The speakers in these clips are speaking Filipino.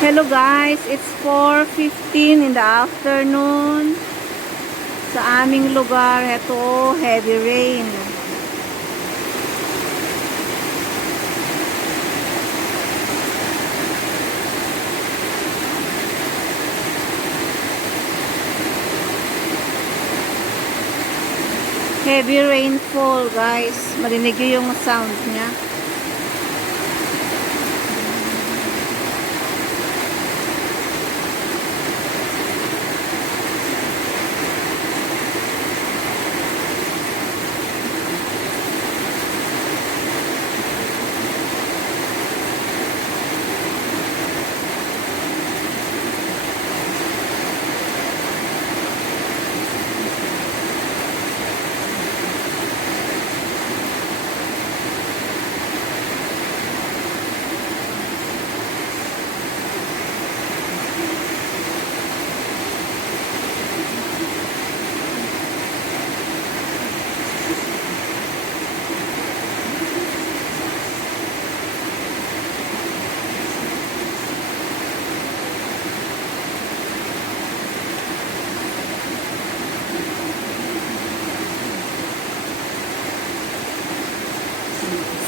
Hello guys, it's 4:15 in the afternoon. Sa aming lugar, ito, heavy rain. Heavy rainfall guys. Marinig nyo yung sound niya.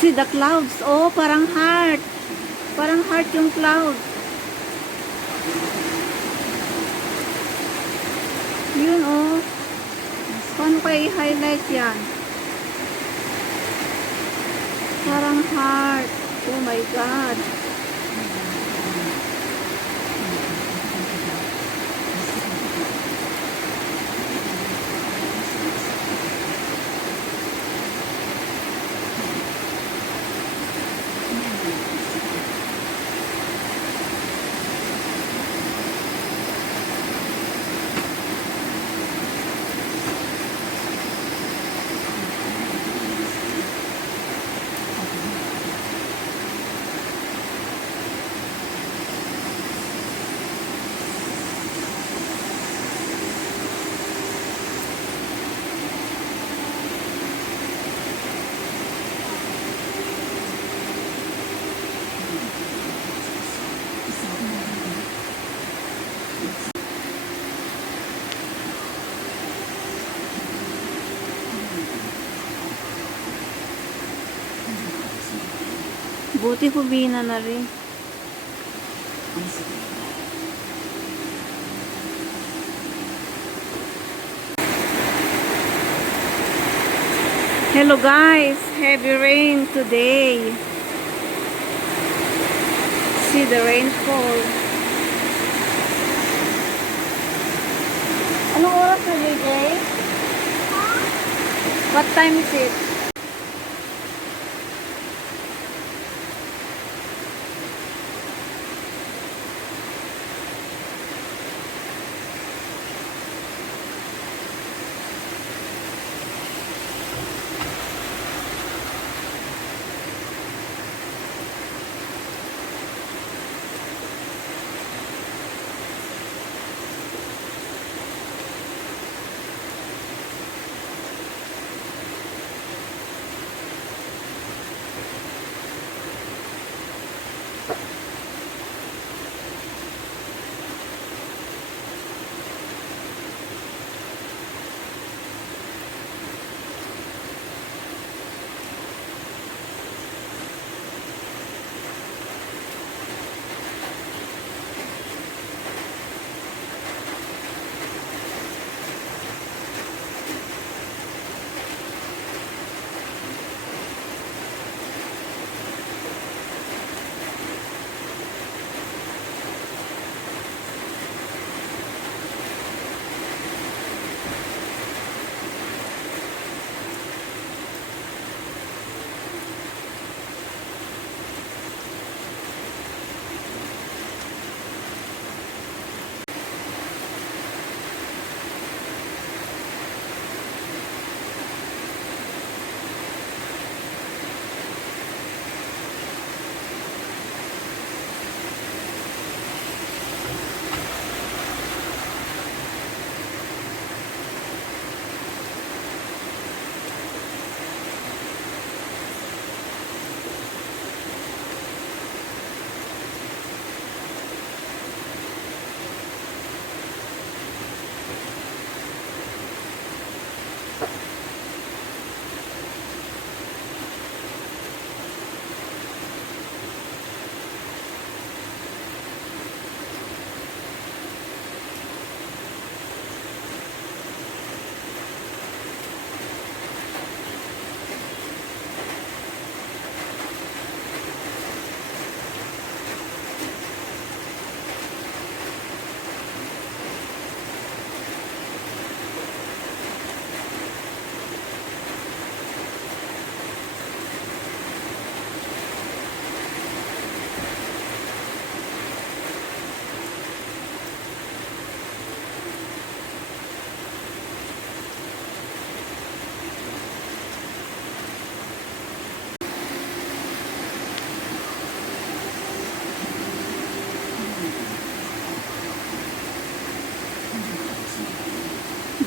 See the clouds. Oh, parang heart. Parang heart yung cloud. Yun, oh. Paano kaya i-highlight yan? Parang heart. Oh my God. Buti humina na rin. Hello guys, heavy rain today. See the rainfall. Anong oras na JJ? What time is it?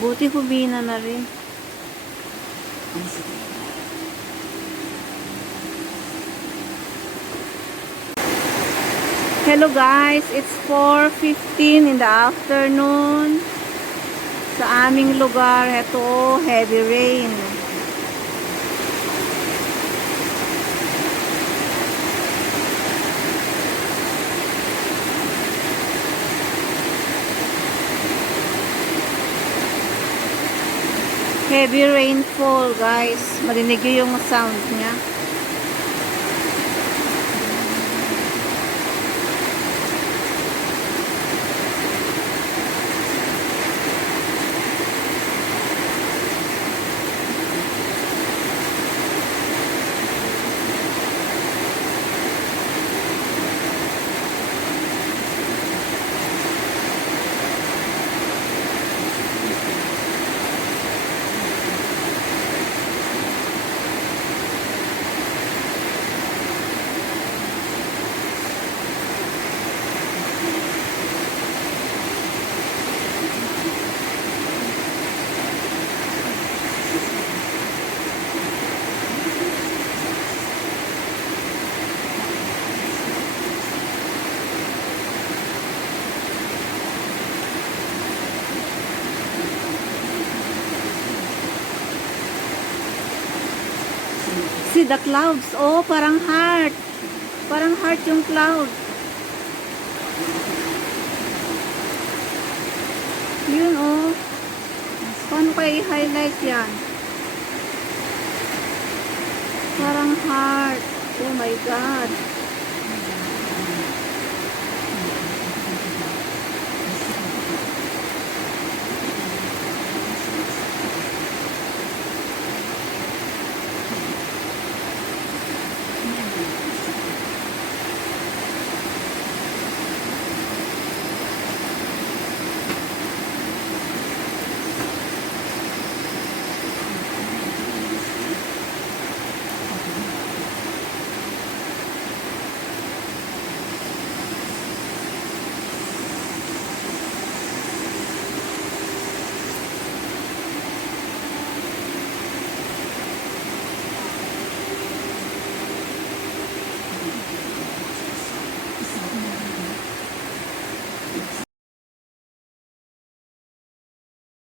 Buti humina na rin. Hello guys, it's 4:15 in the afternoon. Sa aming lugar, ito, heavy rain. Heavy rainfall guys. Marinig nyo yung sound niya. See the clouds. Oh, parang heart. Parang heart yung cloud. Yun, oh. Paano kaya i-highlight yan? Parang heart. Oh my God.